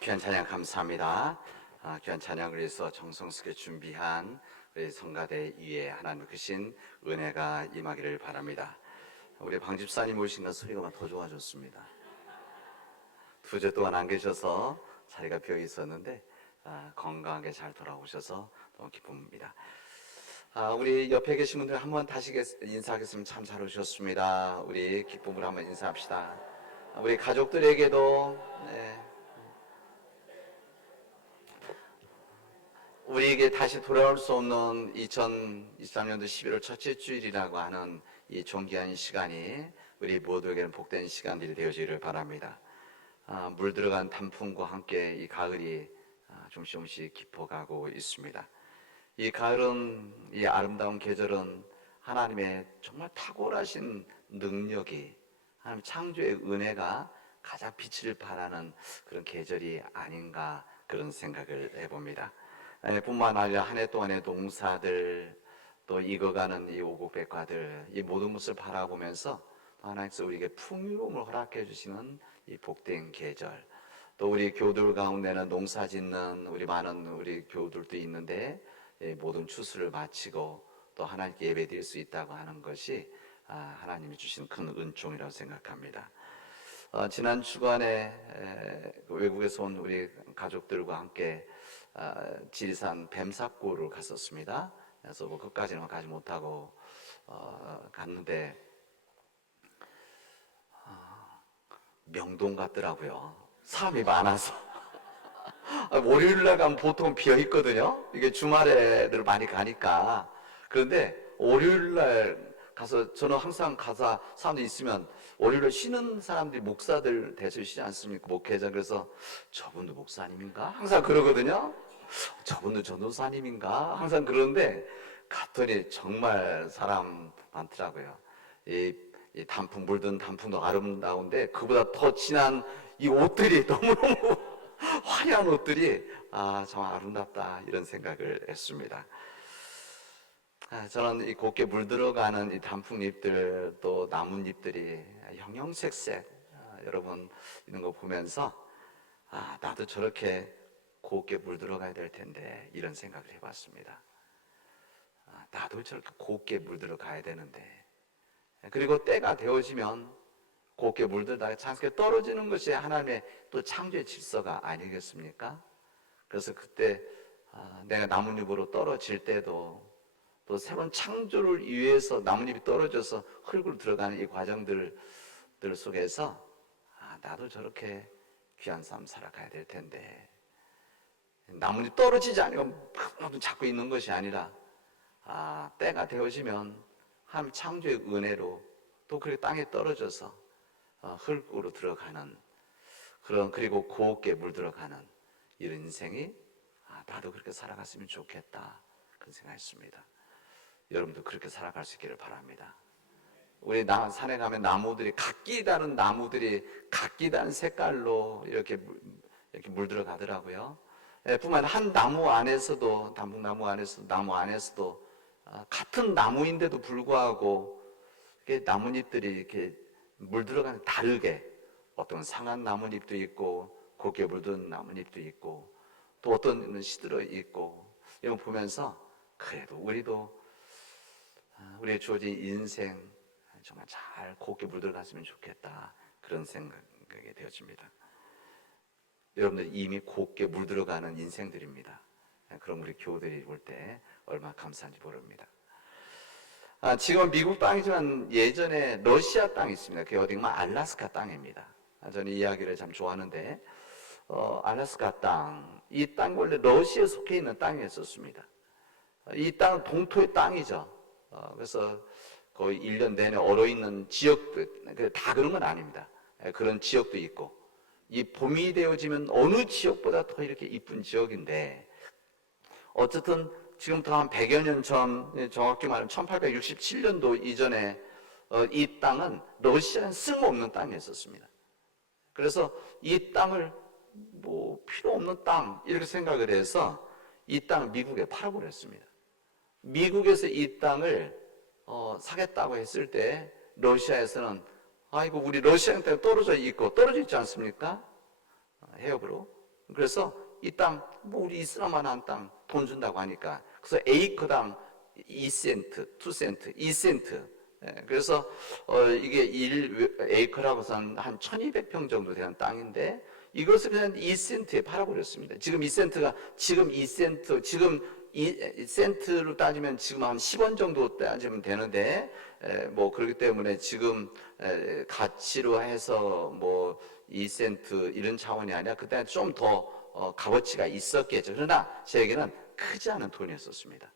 귀한 찬양 감사합니다. 귀한 찬양을 위해서 정성스럽게 준비한 우리 성가대 위에 하나님 크신 은혜가 임하기를 바랍니다. 우리 방집사님 오신가 소리가 더 좋아졌습니다. 2주 동안 안 계셔서 자리가 비어 있었는데 건강하게 잘 돌아오셔서 너무 기쁩니다. 우리 옆에 계신 분들 한번 다시 인사하겠습니다. 참 잘 오셨습니다. 우리 기쁨으로 한번 인사합시다. 우리 가족들에게도 우리에게 다시 돌아올 수 없는 2023년도 11월 첫째 주일이라고 하는 이 존귀한 시간이 우리 모두에게는 복된 시간들이 되어지기를 바랍니다. 물 들어간 단풍과 함께 이 가을이 조금씩 깊어가고 있습니다. 이 가을은, 이 아름다운 계절은 하나님의 정말 탁월하신 능력이, 하나님 창조의 은혜가 가장 빛을 발하는 그런 계절이 아닌가 그런 생각을 해봅니다. 뿐만 아니라 한 해 동안의 농사들, 또 익어가는 이 오곡백과들, 이 모든 것을 바라보면서 하나님께서 우리에게 풍요로움을 허락해 주시는 이 복된 계절, 또 우리 교우들 가운데는 농사 짓는 우리 많은 우리 교우들도 있는데 모든 추수를 마치고 또 하나님께 예배드릴 수 있다고 하는 것이 하나님이 주신 큰 은총이라고 생각합니다. 지난 주간에 외국에서 온 우리 가족들과 함께 지리산 뱀사골을 갔었습니다. 그래서 그까지는 가지 못하고 갔는데 명동 같더라고요. 사람이 많아서. 월요일날 가면 보통 비어 있거든요. 이게 주말에들 많이 가니까. 그런데 월요일날 가서 저는 항상 가서 사람들이 있으면 월요일에 쉬는 사람들이 목사들 대신 쉬지 않습니까? 목회자. 그래서 저분도 목사님인가? 항상 그러거든요. 저분도 전도사님인가? 항상 그러는데 갔더니 정말 사람 많더라고요. 이 단풍, 물든 단풍도 아름다운데 그보다 더 진한 이 옷들이 너무너무 화려한 옷들이 정말 아름답다 이런 생각을 했습니다. 저는 이 곱게 물들어가는 이 단풍잎들 또 나뭇잎들이 형형색색 여러분 이런 거 보면서 나도 저렇게 곱게 물들어가야 될 텐데 이런 생각을 해봤습니다. 나도 저렇게 곱게 물들어가야 되는데, 그리고 때가 되어지면 곱게 물들다가 자연스럽게 떨어지는 것이 하나님의 또 창조의 질서가 아니겠습니까? 그래서 그때 내가 나뭇잎으로 떨어질 때도 또 새로운 창조를 위해서 나뭇잎이 떨어져서 흙으로 들어가는 이 과정들 속에서 나도 저렇게 귀한 삶 살아가야 될 텐데, 나뭇잎 떨어지지 않으면 잡고 있는 것이 아니라 때가 되어지면 하나님 창조의 은혜로 또 그렇게 땅에 떨어져서 흙으로 들어가는 그리고 곱게 물들어가는 이런 인생이 나도 그렇게 살아갔으면 좋겠다 그런 생각했습니다. 여러분도 그렇게 살아갈 수 있기를 바랍니다. 우리 산에 가면 나무들이 각기 다른 나무들이 각기 다른 색깔로 이렇게 물들어 가더라고요. 뿐만 아니라 한 나무 안에서도, 단풍나무 안에서도, 나무 안에서도 같은 나무인데도 불구하고 나뭇잎들이 이렇게 물들어가는 다르게, 어떤 상한 나뭇잎도 있고 곱게 물든 나뭇잎도 있고 또 어떤 시들어 있고, 이런 거 보면서 그래도 우리도 우리의 주어진 인생 정말 잘 곱게 물들어갔으면 좋겠다 그런 생각이 되어집니다. 여러분들 이미 곱게 물들어가는 인생들입니다. 그럼 우리 교우들이 볼 때 얼마나 감사한지 모릅니다. 지금 미국 땅이지만 예전에 러시아 땅이 있습니다. 그게 어디가 알래스카 땅입니다. 저는 이 이야기를 참 좋아하는데 알래스카 땅, 이 땅 원래 러시아에 속해 있는 땅이었습니다. 이 땅은 동토의 땅이죠. 그래서 거의 1년 내내 얼어있는 지역들, 다 그런 건 아닙니다. 그런 지역도 있고, 이 봄이 되어지면 어느 지역보다 더 이렇게 이쁜 지역인데, 어쨌든 지금부터 한 100여 년 전, 정확히 말하면 1867년도 이전에 이 땅은 러시아는 쓸모없는 땅이었습니다. 그래서 이 땅을 필요 없는 땅 이렇게 생각을 해서 이 땅을 미국에 팔아버렸습니다. 미국에서 이 땅을 사겠다고 했을 때 러시아에서는 아이고 우리 러시아한테 떨어져 있지 않습니까? 해협으로. 그래서 이 땅, 뭐 우리 이스라엘만 땅 돈 준다고 하니까 그래서 에이커당 2센트, 2센트, 2센트. 그래서 이게 1에이커라고 해서 한 1200평 정도 되는 땅인데 이것을 그냥 2센트에 팔아버렸습니다. 지금 2센트가 지금 2센트 지금 2센트로 따지면 지금 한 10원 정도 따지면 되는데 뭐 그렇기 때문에 지금 가치로 해서 뭐 2센트 이런 차원이 아니라 그때는 좀 더 값어치가 있었겠죠. 그러나 저에게는 크지 않은 돈이었었습니다.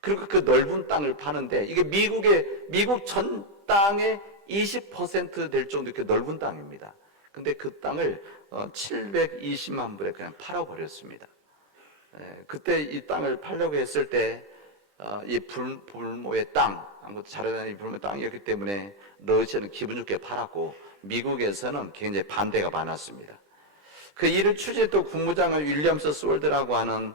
그리고 그 넓은 땅을 파는데 이게 미국 전 땅의 20% 될 정도 이렇게 넓은 땅입니다. 근데 그 땅을 720만 불에 그냥 팔아버렸습니다. 그때 이 땅을 팔려고 했을 때 이 불모의 땅, 아무것도 자라나는 이 불모의 땅이었기 때문에 러시아는 기분 좋게 팔았고 미국에서는 굉장히 반대가 많았습니다. 그 일을 추진했던 국무장관 윌리엄스 스월드라고 하는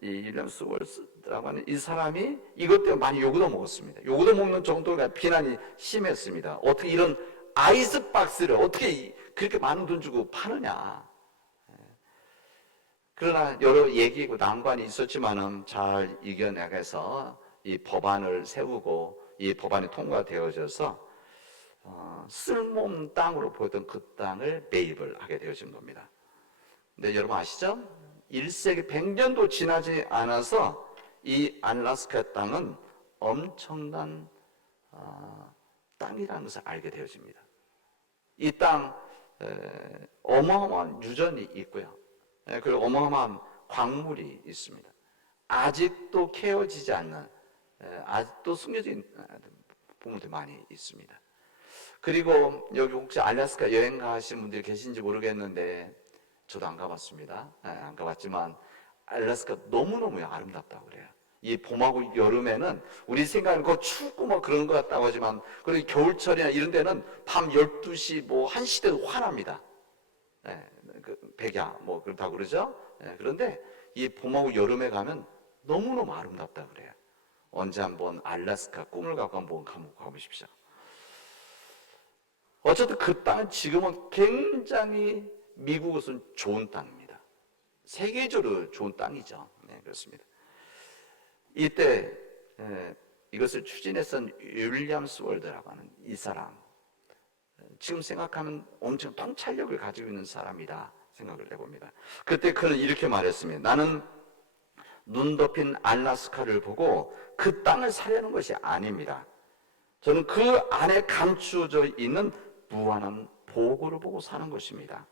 이 윌리엄스 스월드라고 하는 이 사람이 이것 때문에 많이 욕도 먹었습니다. 욕도 먹는 정도가 비난이 심했습니다. 어떻게 이런 아이스박스를 어떻게 그렇게 많은 돈 주고 파느냐. 그러나 여러 얘기고 난관이 있었지만은 잘 이겨내서 이 법안을 세우고 이 법안이 통과되어져서 쓸모없는 땅으로 보였던 그 땅을 매입을 하게 되어진 겁니다. 근데 여러분 아시죠? 1세기 100년도 지나지 않아서 이 알래스카 땅은 엄청난 땅이라는 것을 알게 되어집니다. 이 땅 어마어마한 유전이 있고요. 그리고 어마어마한 광물이 있습니다. 아직도 캐어지지 않는 아직도 숨겨진 부분들이 많이 있습니다. 그리고 여기 혹시 알래스카 여행 가신 분들이 계신지 모르겠는데 저도 안 가봤습니다. 안 가봤지만 알래스카 너무너무 아름답다고 그래요. 이 봄하고 여름에는 우리 생각에는 그 춥고 뭐 그런 것 같다고 하지만 그리고 겨울철이나 이런 데는 밤 12시 뭐 1시 때도 환합니다. 그 백야 뭐 그렇다고 그러죠. 그런데 이 봄하고 여름에 가면 너무너무 아름답다 그래요. 언제 한번 알래스카 꿈을 갖고 한번 가보십시오. 어쨌든 그 땅은 지금은 굉장히 미국으로서는 좋은 땅입니다. 세계적으로 좋은 땅이죠. 네, 그렇습니다. 이때 이것을 추진했던 윌리엄 스월드라고 하는 이 사람, 지금 생각하면 엄청 통찰력을 가지고 있는 사람이다 생각을 해봅니다. 그때 그는 이렇게 말했습니다. 나는 눈 덮인 알래스카를 보고 그 땅을 사려는 것이 아닙니다. 저는 그 안에 감추어져 있는 무한한 보고를 보고 사는 것입니다.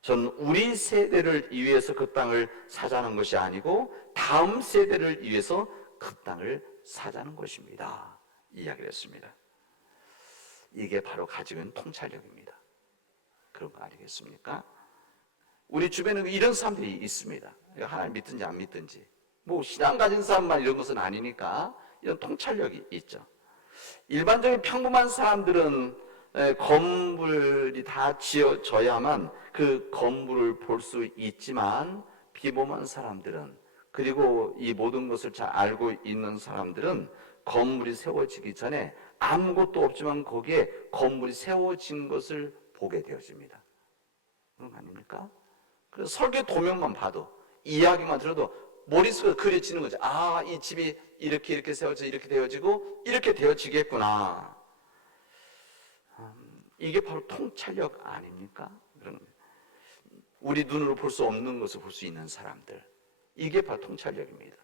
저는 우리 세대를 위해서 그 땅을 사자는 것이 아니고 다음 세대를 위해서 그 땅을 사자는 것입니다. 이야기를 했습니다. 이게 바로 가지고 있는 통찰력입니다. 그런 거 아니겠습니까? 우리 주변에 이런 사람들이 있습니다. 하나님 믿든지 안 믿든지 뭐 신앙 가진 사람만 이런 것은 아니니까 이런 통찰력이 있죠. 일반적인 평범한 사람들은 건물이 다 지어져야만 그 건물을 볼 수 있지만 비범한 사람들은 그리고 이 모든 것을 잘 알고 있는 사람들은 건물이 세워지기 전에 아무것도 없지만 거기에 건물이 세워진 것을 보게 되어집니다. 그런 거 아닙니까? 그래서 설계 도면만 봐도 이야기만 들어도 머릿속에 그려지는 거죠. 아, 이 집이 이렇게 세워져 이렇게 되어지고 이렇게 되어지겠구나. 이게 바로 통찰력 아닙니까? 우리 눈으로 볼 수 없는 것을 볼 수 있는 사람들, 이게 바로 통찰력입니다.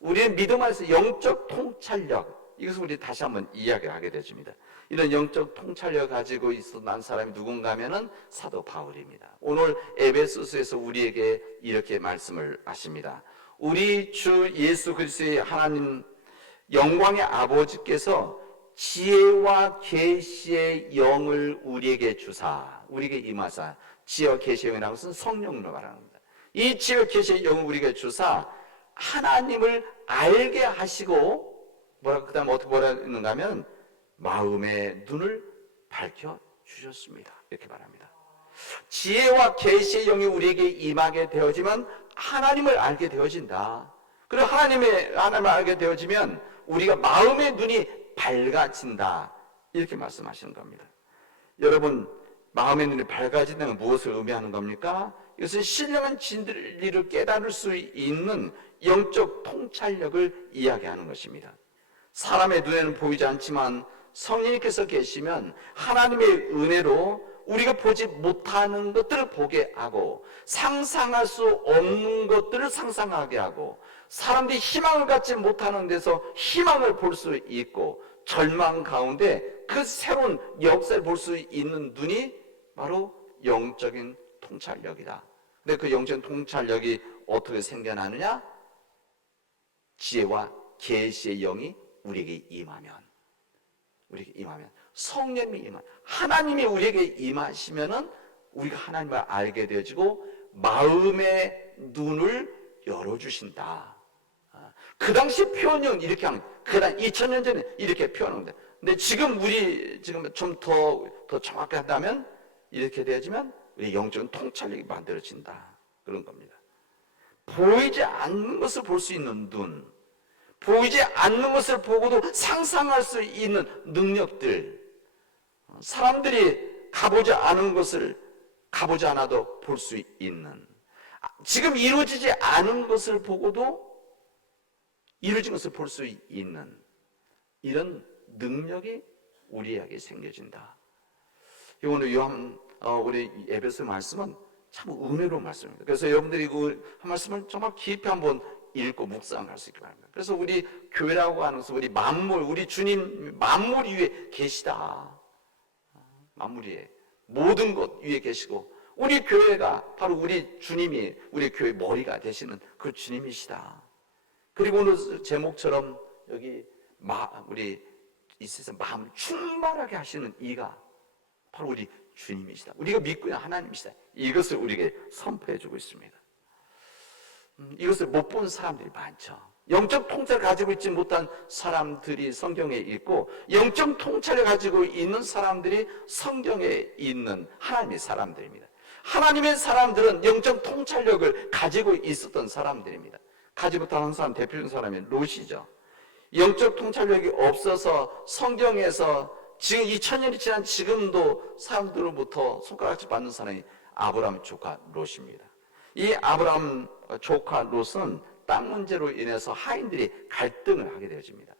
우리의 믿음 안에서 영적 통찰력, 이것을 우리 다시 한번 이야기하게 되집니다. 이런 영적 통찰력 가지고 있었던 사람이 누군가 하면은 사도 바울입니다. 오늘 에베소서에서 우리에게 이렇게 말씀을 하십니다. 우리 주 예수 그리스도의 하나님 영광의 아버지께서 지혜와 계시의 영을 우리에게 주사, 우리에게 임하사, 지혜와 계시의 영이라는 것은 성령으로 말합니다. 이 지혜와 계시의 영을 우리에게 주사 하나님을 알게 하시고 그 다음 어떻게 뭐라 했는가 하면 마음의 눈을 밝혀 주셨습니다. 이렇게 말합니다. 지혜와 계시의 영이 우리에게 임하게 되어지면 하나님을 알게 되어진다. 그리고 하나님을 알게 되어지면 우리가 마음의 눈이 밝아진다. 이렇게 말씀하시는 겁니다. 여러분, 마음의 눈이 밝아진다는 건 무엇을 의미하는 겁니까? 이것은 신령한 진리를 깨달을 수 있는 영적 통찰력을 이야기하는 것입니다. 사람의 눈에는 보이지 않지만 성령님께서 계시면 하나님의 은혜로 우리가 보지 못하는 것들을 보게 하고, 상상할 수 없는 것들을 상상하게 하고, 사람들이 희망을 갖지 못하는 데서 희망을 볼 수 있고, 절망 가운데 그 새로운 역사를 볼 수 있는 눈이 바로 영적인 통찰력이다. 근데 그 영적인 통찰력이 어떻게 생겨나느냐? 지혜와 계시의 영이 우리에게 임하면, 성령님이 임하면, 하나님이 우리에게 임하시면은 우리가 하나님을 알게 되어지고 마음의 눈을 열어주신다. 그 당시 표현은 이렇게 하는, 그당 2000년 전에 이렇게 표현한 건데, 근데 지금 좀 더 정확하게 한다면 이렇게 되어지면 우리 영적인 통찰력이 만들어진다, 그런 겁니다. 보이지 않는 것을 볼 수 있는 눈, 보이지 않는 것을 보고도 상상할 수 있는 능력들, 사람들이 가보지 않은 것을 가보지 않아도 볼 수 있는, 지금 이루어지지 않은 것을 보고도 이루어진 것을 볼 수 있는 이런 능력이 우리에게 생겨진다. 오늘 우리 에베소 말씀은 참 은혜로운 말씀입니다. 그래서 여러분들이 그 한 말씀을 정말 깊이 한번 읽고 묵상할 수 있기 바랍니다. 그래서 우리 교회라고 하는 것은 우리 만물, 우리 주님 만물 위에 계시다. 만물 위에, 모든 것 위에 계시고, 우리 교회가 바로 우리 주님이 우리 교회 머리가 되시는 그 주님이시다. 그리고 오늘 제목처럼 여기 우리 이 세상 마음을 충만하게 하시는 이가 바로 우리 주님이시다. 우리가 믿고 있는 하나님이시다. 이것을 우리에게 선포해 주고 있습니다. 이것을 못 본 사람들이 많죠. 영적 통찰을 가지고 있지 못한 사람들이 성경에 있고, 영적 통찰을 가지고 있는 사람들이 성경에 있는 하나님의 사람들입니다. 하나님의 사람들은 영적 통찰력을 가지고 있었던 사람들입니다. 가지 못하는 사람, 대표적인 사람이 롯이죠. 영적 통찰력이 없어서 성경에서 지금 2000년이 지난 지금도 사람들로부터 손가락질 받는 사람이 아브라함 조카 롯입니다. 이 아브라함 조카 롯은 땅 문제로 인해서 하인들이 갈등을 하게 되어집니다.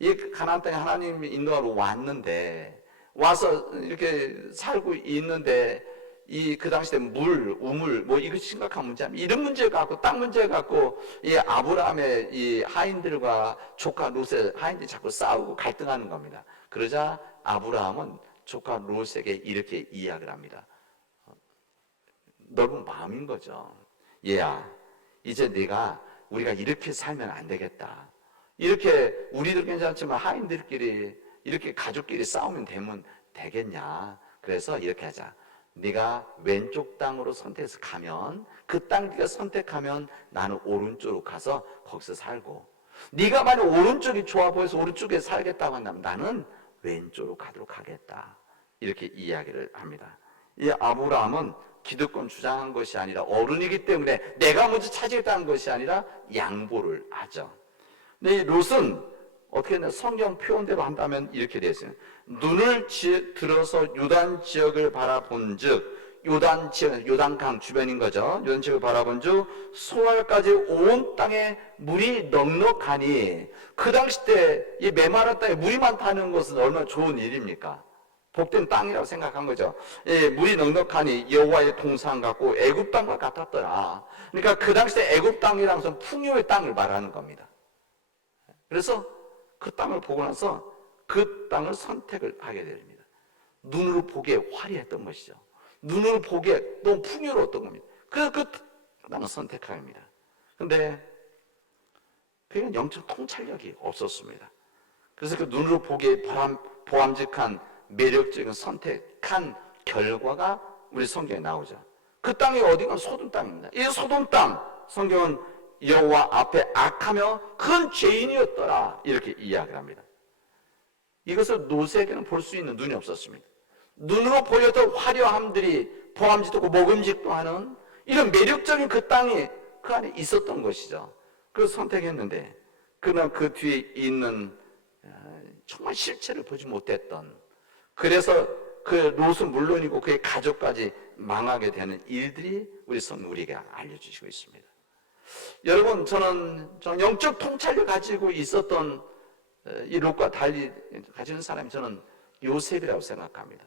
이 가나안 땅에 하나님이 인도하러 왔는데, 와서 이렇게 살고 있는데, 그 당시 때 우물, 이거 심각한 문제입니다. 이런 문제 갖고, 땅 문제 갖고, 이 아브라함의 이 하인들과 조카 롯의 하인들이 자꾸 싸우고 갈등하는 겁니다. 그러자 아브라함은 조카 롯에게 이렇게 이야기를 합니다. 넓은 마음인 거죠. 얘야, 이제 우리가 이렇게 살면 안 되겠다. 이렇게 우리들 괜찮지만 하인들끼리 이렇게 가족끼리 싸우면 되겠냐. 그래서 이렇게 하자. 네가 왼쪽 땅으로 선택해서 가면, 그 땅 네가 선택하면 나는 오른쪽으로 가서 거기서 살고, 네가 만약 오른쪽이 좋아 보여서 오른쪽에 살겠다고 한다면 나는 왼쪽으로 가도록 하겠다. 이렇게 이야기를 합니다. 이 아브라함은 기득권 주장한 것이 아니라, 어른이기 때문에 내가 먼저 차지했다는 것이 아니라 양보를 하죠. 근데 이 롯은 어떻게 했나, 성경 표현대로 한다면 이렇게 되어 있어요. 눈을 들어서 요단 지역을 바라본 즉, 요단 지역, 요단강 주변인 거죠. 요단 지역을 바라본 즉 소알까지 온 땅에 물이 넉넉하니, 그 당시 때 이 메마른 땅에 물이 많다는 것은 얼마나 좋은 일입니까? 복된 땅이라고 생각한 거죠. 예, 물이 넉넉하니 여호와의 동산 같고 애굽 땅과 같았더라. 그러니까 그 당시 때 애굽 땅이라는 것은 풍요의 땅을 말하는 겁니다. 그래서 그 땅을 보고 나서 그 땅을 선택을 하게 됩니다. 눈으로 보기에 화려했던 것이죠. 눈으로 보기에 너무 풍요로웠던 겁니다. 그래서 그 땅을 선택합니다. 그런데 그게 영적 통찰력이 없었습니다. 그래서 그 눈으로 보기에 보암직한 매력적인 선택한 결과가 우리 성경에 나오죠. 그 땅이 어디가 소돔 땅입니다. 이 소돔 땅, 성경은 여호와 앞에 악하며 큰 죄인이었더라, 이렇게 이야기합니다. 이것을 롯에게는 볼 수 있는 눈이 없었습니다. 눈으로 보여도 화려함들이 보암직도 하고 먹음직도 하는 이런 매력적인 그 땅이 그 안에 있었던 것이죠. 그래서 선택했는데, 그러나 그 뒤에 있는 정말 실체를 보지 못했던, 그래서 그 롯은 물론이고 그의 가족까지 망하게 되는 일들이 우리 성경 우리에게 알려주시고 있습니다. 여러분, 저는 영적 통찰을 가지고 있었던 이 롯과 달리 가지는 사람이 저는 요셉이라고 생각합니다.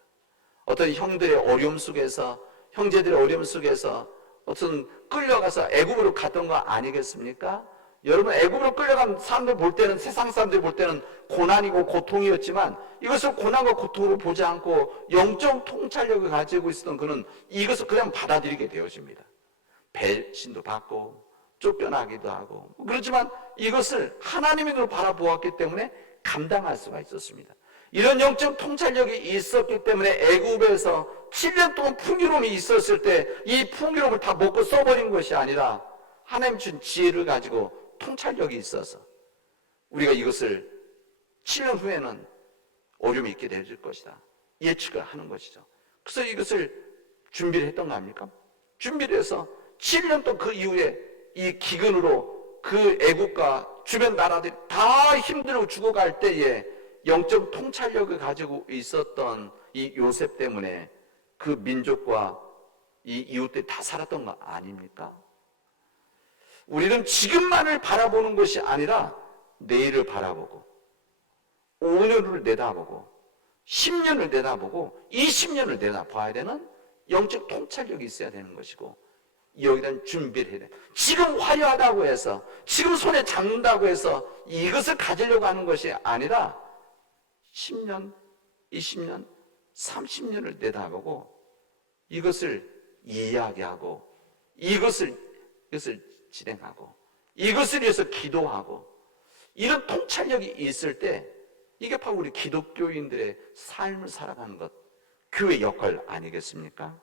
어떤 형들의 어려움 속에서, 형제들의 어려움 속에서 어떤 끌려가서 애굽으로 갔던 거 아니겠습니까? 여러분, 애굽으로 끌려간 사람들 볼 때는, 세상 사람들이 볼 때는 고난이고 고통이었지만 이것을 고난과 고통으로 보지 않고 영적 통찰력을 가지고 있었던 그는 이것을 그냥 받아들이게 되어집니다. 배신도 받고 쫓겨나기도 하고, 그렇지만 이것을 하나님의 눈으로 바라보았기 때문에 감당할 수가 있었습니다. 이런 영적 통찰력이 있었기 때문에 애굽에서 7년 동안 풍요로움이 있었을 때 이 풍요로움을 다 먹고 써버린 것이 아니라 하나님 준 지혜를 가지고 통찰력이 있어서 우리가 이것을 7년 후에는 어려움이 있게 될 것이다 예측을 하는 것이죠. 그래서 이것을 준비를 했던 거 아닙니까? 준비를 해서 7년 동안 그 이후에 이 기근으로 그 애국과 주변 나라들이 다 힘들고 죽어갈 때에 영적 통찰력을 가지고 있었던 이 요셉 때문에 그 민족과 이 이웃들이 다 살았던 거 아닙니까? 우리는 지금만을 바라보는 것이 아니라 내일을 바라보고 5년을 내다보고 10년을 내다보고 20년을 내다봐야 되는 영적 통찰력이 있어야 되는 것이고, 여기에 대한 준비를 해야 돼. 지금 화려하다고 해서, 지금 손에 잡는다고 해서 이것을 가지려고 하는 것이 아니라 10년, 20년, 30년을 내다보고 이것을 이야기하고 이것을 진행하고 이것을 위해서 기도하고, 이런 통찰력이 있을 때 이게 바로 우리 기독교인들의 삶을 살아가는 것, 교회 역할 아니겠습니까?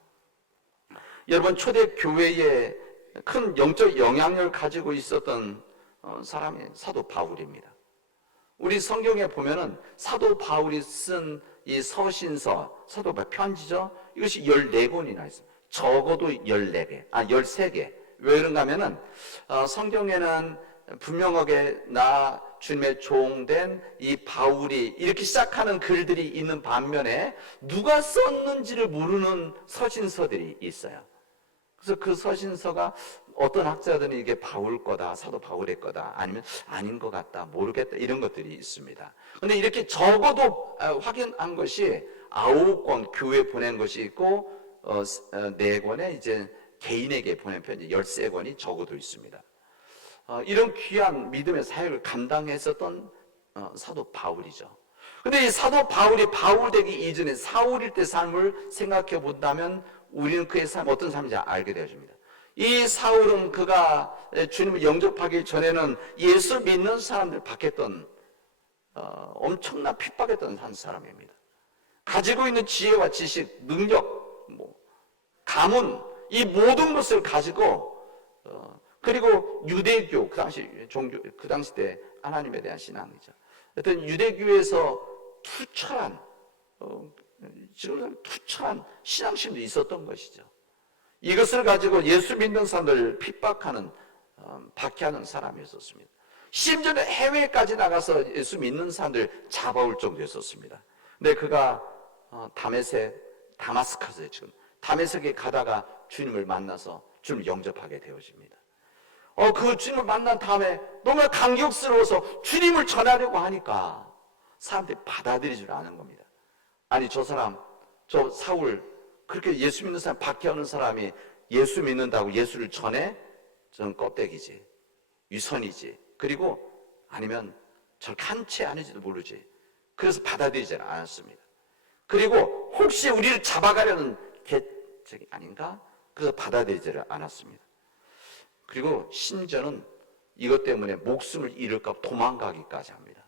여러분, 초대 교회에 큰 영적 영향력을 가지고 있었던 사람이 사도 바울입니다. 우리 성경에 보면은 사도 바울이 쓴 이 서신서, 사도 바울 편지죠. 이것이 14권이나 있습니다. 적어도 13개. 왜 그런가 하면은 성경에는 분명하게 나 주님의 종된 이 바울이 이렇게 시작하는 글들이 있는 반면에 누가 썼는지를 모르는 서신서들이 있어요. 그래서 그 서신서가 어떤 학자들은 이게 바울 거다, 사도 바울의 거다, 아니면 아닌 것 같다, 모르겠다, 이런 것들이 있습니다. 근데 이렇게 적어도 확인한 것이 9권 교회에 보낸 것이 있고 4권의 이제 개인에게 보낸 편지 13권이 적어도 있습니다. 이런 귀한 믿음의 사역을 감당했었던 사도 바울이죠. 근데 이 사도 바울이 바울 되기 이전에 사울일 때 삶을 생각해 본다면 우리는 그의 삶 어떤 삶인지 알게 되어집니다. 이 사울은 그가 주님을 영접하기 전에는 예수 믿는 사람들 박했던 엄청난 핍박했던 한 사람입니다. 가지고 있는 지혜와 지식, 능력, 가문, 이 모든 것을 가지고 그리고 유대교, 그 당시 때 하나님에 대한 신앙이죠. 어떤 유대교에서 투철한 신앙심도 있었던 것이죠. 이것을 가지고 예수 믿는 사람들을 핍박하는, 박해하는 사람이었습니다. 심지어는 해외까지 나가서 예수 믿는 사람들 잡아올 정도였었습니다. 근데 그가 다마스커스에 지금 다메섹에 가다가 주님을 만나서 주님을 영접하게 되어집니다. 그 주님을 만난 다음에 너무나 감격스러워서 주님을 전하려고 하니까 사람들이 받아들이지 않은 겁니다. 아니, 저 사울, 그렇게 예수 믿는 사람, 박해하는 사람이 예수 믿는다고 예수를 전해? 저는 껍데기지, 위선이지, 그리고 아니면 저렇게 한 채 아닌지도 모르지. 그래서 받아들이지 않았습니다. 그리고 혹시 우리를 잡아가려는 계책이 아닌가? 그래서 받아들이지를 않았습니다. 그리고 심지어는 이것 때문에 목숨을 잃을까 도망가기까지 합니다.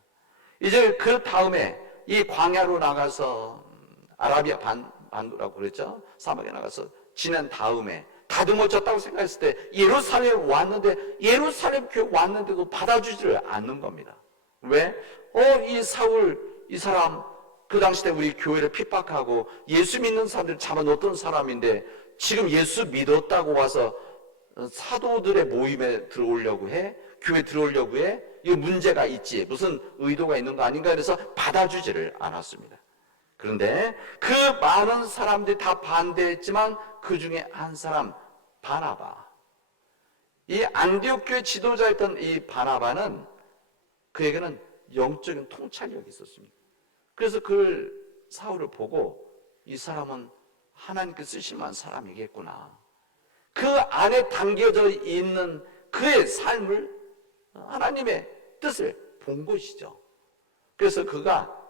이제 그 다음에 이 광야로 나가서 아라비아 반도라고 그랬죠. 사막에 나가서 지난 다음에 다듬어졌다고 생각했을 때 예루살렘에 왔는데, 예루살렘 교회 왔는데도 받아주지를 않는 겁니다. 왜? 이 사울, 이 사람 그 당시 때 우리 교회를 핍박하고 예수 믿는 사람들 잡아놓던 사람인데 지금 예수 믿었다고 와서 사도들의 모임에 들어오려고 해? 교회 들어오려고 해? 이거 문제가 있지, 무슨 의도가 있는 거 아닌가 해서 받아주지를 않았습니다. 그런데 그 많은 사람들이 다 반대했지만 그 중에 한 사람, 바나바. 이 안디옥 교회 지도자였던 이 바나바는 그에게는 영적인 통찰력이 있었습니다. 그래서 그 사울을 보고 이 사람은 하나님께 쓰실 만한 사람이겠구나. 그 안에 담겨져 있는 그의 삶을 하나님의 뜻을 본 것이죠. 그래서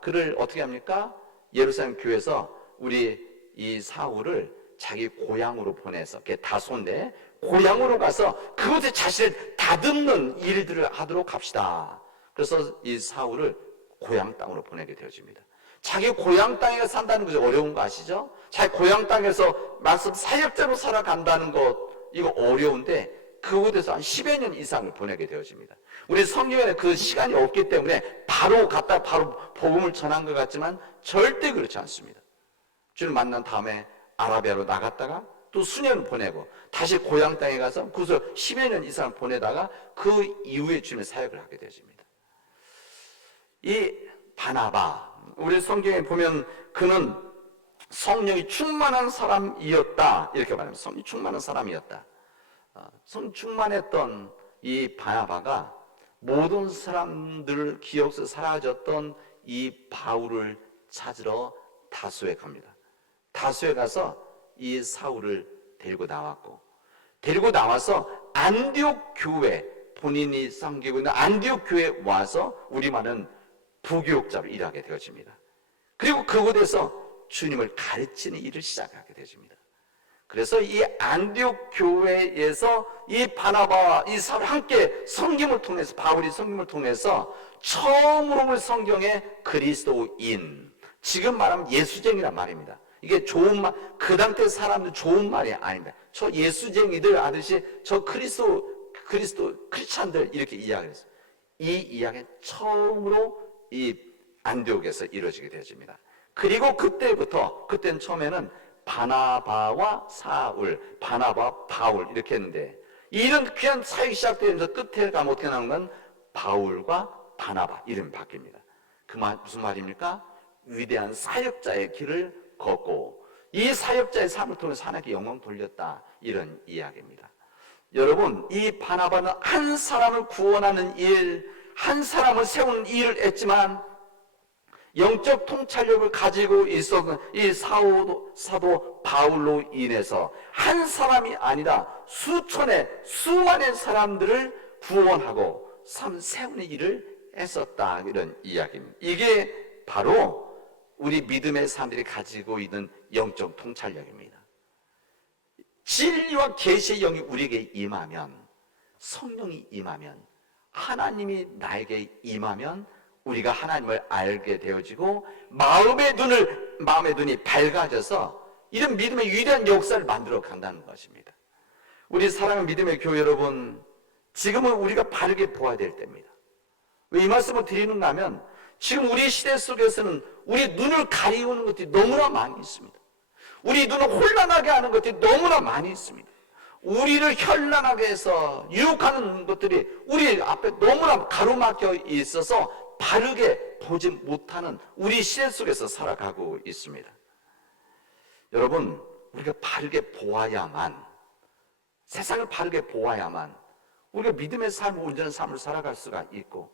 그를 어떻게 합니까? 예루살렘 교회에서 우리 이 사울을 자기 고향으로 보내서, 다소인데 고향으로 가서 그곳에 자신을 다듬는 일들을 하도록 합시다. 그래서 이 사울을 고향 땅으로 보내게 되어집니다. 자기 고향 땅에 산다는 것이 어려운 거 아시죠? 자기 고향 땅에서 말씀 사역자로 살아간다는 것, 이거 어려운데 그곳에서 한 10여 년 이상을 보내게 되어집니다. 우리 성경에는 그 시간이 없기 때문에 바로 갔다 바로 복음을 전한 것 같지만 절대 그렇지 않습니다. 주를 만난 다음에 아라비아로 나갔다가 또 수년을 보내고 다시 고향 땅에 가서 그곳을 10여 년 이상 보내다가 그 이후에 주님의 사역을 하게 되어집니다. 이 바나바, 우리 성경에 보면 그는 성령이 충만한 사람이었다 이렇게 말합니다. 성령이 충만한 사람이었다. 성령 충만했던 이 바나바가 모든 사람들 기억 속에 사라졌던 이 바울을 찾으러 다소에 갑니다. 다소에 가서 이 사울을 데리고 나왔고, 데리고 나와서 안디옥 교회, 본인이 섬기고 있는 안디옥 교회에 와서 우리말은 부교육자로 일하게 되어집니다. 그리고 그곳에서 주님을 가르치는 일을 시작하게 되어집니다. 그래서 이 안디옥 교회에서 이 바나바와 이 사울 함께 성김을 통해서, 바울이 성김을 통해서 처음으로 우리 성경에 그리스도인, 지금 말하면 예수쟁이란 말입니다. 이게 좋은 말, 그 당대 사람들 좋은 말이 아닙니다. 저 예수쟁이들 아듯이 저 그리스도 크리스찬들 이렇게 이야기했어요. 이 이야기는 처음으로 이 안디옥에서 이루어지게 되어집니다. 그리고 그때는 처음에는 바나바와 사울, 바나바, 바울 이렇게 했는데 이런 귀한 사역이 시작되면서 끝에 가면 어떻게 나오는 건 바울과 바나바 이름이 바뀝니다. 그 말 무슨 말입니까? 위대한 사역자의 길을 걷고 이 사역자의 삶을 통해서 하나님께 영광 돌렸다, 이런 이야기입니다. 여러분, 이 바나바는 한 사람을 구원하는 일, 한 사람을 세우는 일을 했지만 영적 통찰력을 가지고 있었던 이 사도 바울로 인해서 한 사람이 아니라 수천의 수만의 사람들을 구원하고 세우는 일을 했었다, 이런 이야기입니다. 이게 바로 우리 믿음의 사람들이 가지고 있는 영적 통찰력입니다. 진리와 계시의 영이 우리에게 임하면, 성령이 임하면, 하나님이 나에게 임하면 우리가 하나님을 알게 되어지고 마음의 눈이 밝아져서 이런 믿음의 위대한 역사를 만들어 간다는 것입니다. 우리 사랑하는 믿음의 교회 여러분, 지금은 우리가 바르게 보아야 될 때입니다. 왜 이 말씀을 드리는가 하면 지금 우리 시대 속에서는 우리 눈을 가리우는 것들이 너무나 많이 있습니다. 우리 눈을 혼란하게 하는 것들이 너무나 많이 있습니다. 우리를 현란하게 해서 유혹하는 것들이 우리 앞에 너무나 가로막혀 있어서 바르게 보지 못하는 우리 시대 속에서 살아가고 있습니다. 여러분, 우리가 바르게 보아야만, 세상을 바르게 보아야만 우리가 믿음의 삶을, 온전한 삶을 살아갈 수가 있고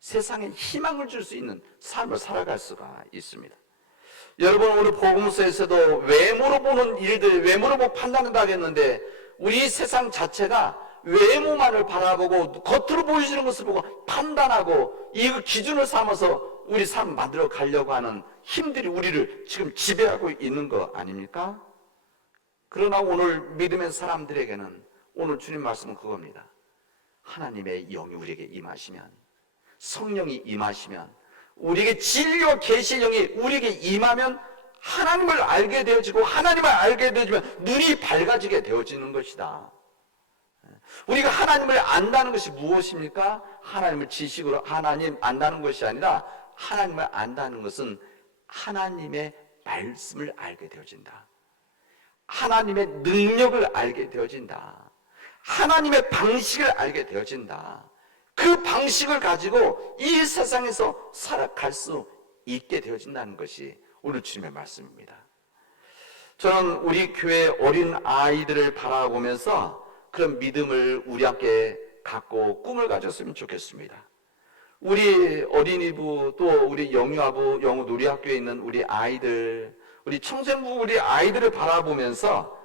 세상에 희망을 줄 수 있는 삶을 살아갈 수가 있습니다. 여러분, 오늘 복음서에서도 외모로 보는 일들, 외모로 보고 판단한다고 했는데 우리 세상 자체가 외모만을 바라보고 겉으로 보여지는 것을 보고 판단하고 이걸 기준을 삼아서 우리 삶을 만들어 가려고 하는 힘들이 우리를 지금 지배하고 있는 거 아닙니까? 그러나 오늘 믿음의 사람들에게는 오늘 주님 말씀은 그겁니다. 하나님의 영이 우리에게 임하시면, 성령이 임하시면, 우리에게 진리와 계시의 영이 우리에게 임하면 하나님을 알게 되어지고 하나님을 알게 되어지면 눈이 밝아지게 되어지는 것이다. 우리가 하나님을 안다는 것이 무엇입니까? 하나님을 지식으로 하나님 안다는 것이 아니라 하나님을 안다는 것은 하나님의 말씀을 알게 되어진다. 하나님의 능력을 알게 되어진다. 하나님의 방식을 알게 되어진다. 그 방식을 가지고 이 세상에서 살아갈 수 있게 되어진다는 것이 오늘 주님의 말씀입니다. 저는 우리 교회 어린 아이들을 바라보면서 그런 믿음을 우리 함께 갖고 꿈을 가졌으면 좋겠습니다. 우리 어린이부 또 우리 영유아부 영어 놀이학교에 있는 우리 아이들, 우리 청소년부 우리 아이들을 바라보면서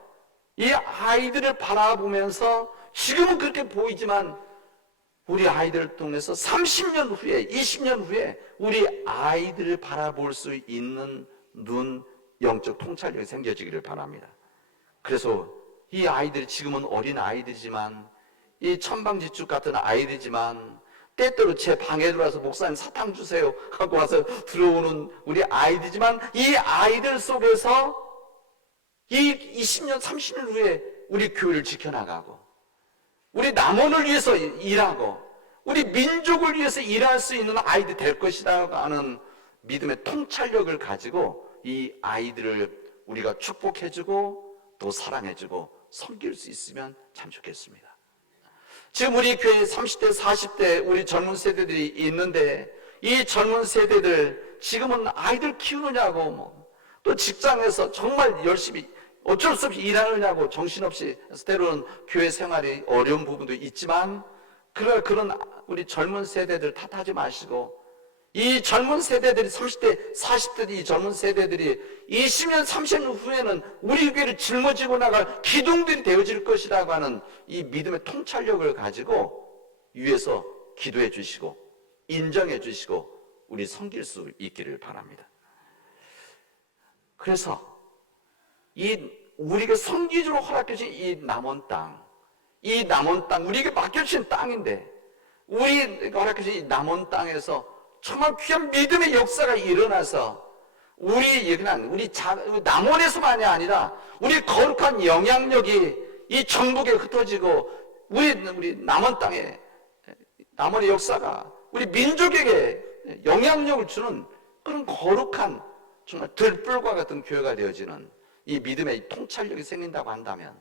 이 아이들을 바라보면서 지금은 그렇게 보이지만 우리 아이들을 통해서 30년 후에 20년 후에 우리 아이들을 바라볼 수 있는 눈, 영적 통찰력이 생겨지기를 바랍니다. 그래서 이 아이들이 지금은 어린 아이들이지만 이 천방지축 같은 아이들이지만 때때로 제 방에 들어와서 목사님 사탕 주세요 하고 와서 들어오는 우리 아이들이지만 이 아이들 속에서 이 20년 30년 후에 우리 교회를 지켜나가고 우리 남원을 위해서 일하고 우리 민족을 위해서 일할 수 있는 아이들이 될 것이라고 하는 믿음의 통찰력을 가지고 이 아이들을 우리가 축복해주고 또 사랑해주고 섬길 수 있으면 참 좋겠습니다. 지금 우리 교회에 30대 40대 우리 젊은 세대들이 있는데 이 젊은 세대들 지금은 아이들 키우느냐고 또 직장에서 정말 열심히 어쩔 수 없이 일하느냐고 정신없이 때로는 교회 생활이 어려운 부분도 있지만 그런 우리 젊은 세대들 탓하지 마시고 이 젊은 세대들이 30대 40대 이 젊은 세대들이 20년 30년 후에는 우리 교회를 짊어지고 나갈 기둥들이 되어질 것이라고 하는 이 믿음의 통찰력을 가지고 위에서 기도해 주시고 인정해 주시고 우리 섬길 수 있기를 바랍니다. 그래서 이 우리가 성기적으로 허락해 주신 이 남원 땅, 우리에게 맡겨주신 땅인데 우리가 허락해 주신 이 남원 땅에서 정말 귀한 믿음의 역사가 일어나서 우리 남원에서만이 아니라 우리 거룩한 영향력이 이 전국에 흩어지고 우리 남원 땅에 남원의 역사가 우리 민족에게 영향력을 주는 그런 거룩한 정말 들불과 같은 교회가 되어지는 이 믿음의 통찰력이 생긴다고 한다면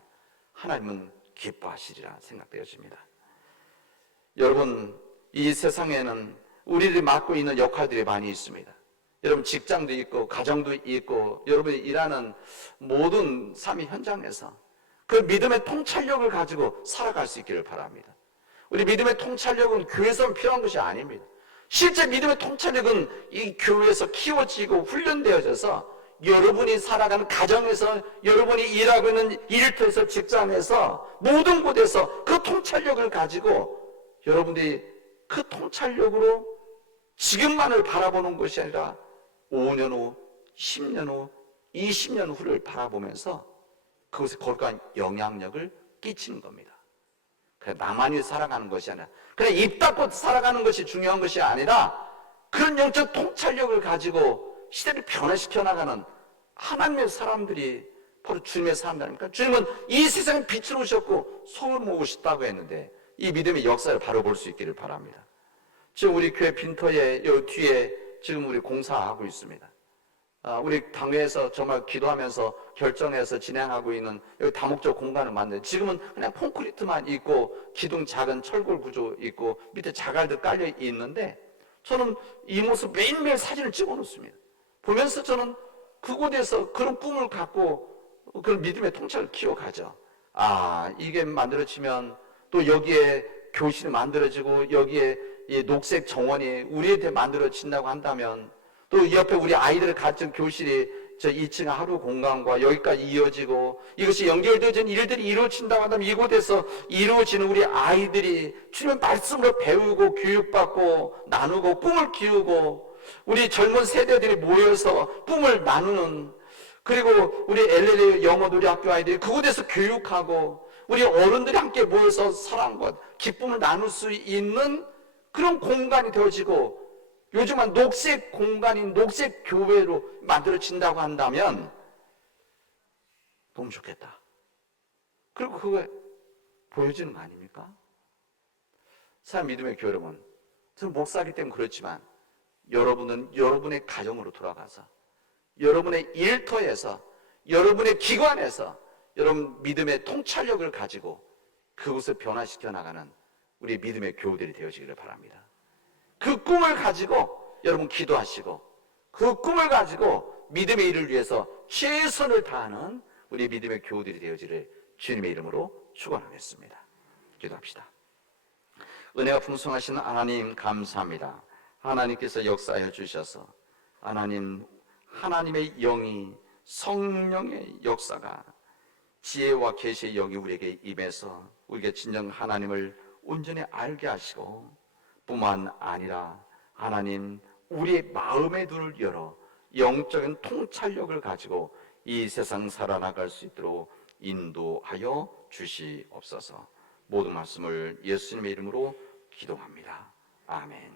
하나님은 기뻐하시리라 생각되어집니다. 여러분, 이 세상에는 우리들이 맡고 있는 역할들이 많이 있습니다. 여러분 직장도 있고 가정도 있고 여러분이 일하는 모든 삶의 현장에서 그 믿음의 통찰력을 가지고 살아갈 수 있기를 바랍니다. 우리 믿음의 통찰력은 교회에서만 필요한 것이 아닙니다. 실제 믿음의 통찰력은 이 교회에서 키워지고 훈련되어져서 여러분이 살아가는 가정에서 여러분이 일하고 있는 일터에서 직장에서 모든 곳에서 그 통찰력을 가지고 여러분들이 그 통찰력으로 지금만을 바라보는 것이 아니라 5년 후, 10년 후, 20년 후를 바라보면서 그것에 거룩한 영향력을 끼치는 겁니다. 그래 나만이 살아가는 것이 아니라 그래 입 닫고 살아가는 것이 중요한 것이 아니라 그런 영적 통찰력을 가지고 시대를 변화시켜 나가는 하나님의 사람들이 바로 주님의 사람들 아닙니까? 주님은 이 세상에 빛을 오셨고 소를 모으셨다고 했는데 이 믿음의 역사를 바로 볼 수 있기를 바랍니다. 지금 우리 교회 빈터에 여기 뒤에 지금 우리 공사하고 있습니다. 우리 당회에서 정말 기도하면서 결정해서 진행하고 있는 여기 다목적 공간을 만드는 지금은 그냥 콘크리트만 있고 기둥 작은 철골 구조 있고 밑에 자갈들 깔려 있는데 저는 이 모습 매일매일 사진을 찍어 놓습니다. 보면서 저는 그곳에서 그런 꿈을 갖고 그런 믿음의 통찰을 키워가죠. 이게 만들어지면 또 여기에 교실이 만들어지고 여기에 이 녹색 정원이 우리한테 만들어진다고 한다면 또 옆에 우리 아이들을 가진 교실이 저 2층 하루 공간과 여기까지 이어지고 이것이 연결되어진 일들이 이루어진다고 한다면 이곳에서 이루어지는 우리 아이들이 주님의 말씀으로 배우고 교육받고 나누고 꿈을 키우고 우리 젊은 세대들이 모여서 꿈을 나누는 그리고 우리 LLA 영어 놀이학교 아이들이 그곳에서 교육하고 우리 어른들이 함께 모여서 사랑과 기쁨을 나눌 수 있는 그런 공간이 되어지고 요즘은 녹색 공간인 녹색 교회로 만들어진다고 한다면 너무 좋겠다. 그리고 그거 보여지는 거 아닙니까? 사람 믿음의 교회 여러분, 저는 목사이기 때문에 그렇지만 여러분은 여러분의 가정으로 돌아가서 여러분의 일터에서 여러분의 기관에서 여러분 믿음의 통찰력을 가지고 그곳을 변화시켜 나가는 우리 믿음의 교우들이 되어지기를 바랍니다. 그 꿈을 가지고 여러분 기도하시고 그 꿈을 가지고 믿음의 일을 위해서 최선을 다하는 우리 믿음의 교우들이 되어지를 주님의 이름으로 축원하겠습니다. 기도합시다. 은혜가 풍성하신 하나님 감사합니다. 하나님께서 역사하여 주셔서 하나님의 영이 성령의 역사가 지혜와 계시의 영이 우리에게 임해서 우리에게 진정 하나님을 온전히 알게 하시고 뿐만 아니라 하나님 우리의 마음의 눈을 열어 영적인 통찰력을 가지고 이 세상 살아나갈 수 있도록 인도하여 주시옵소서. 모든 말씀을 예수님의 이름으로 기도합니다. 아멘.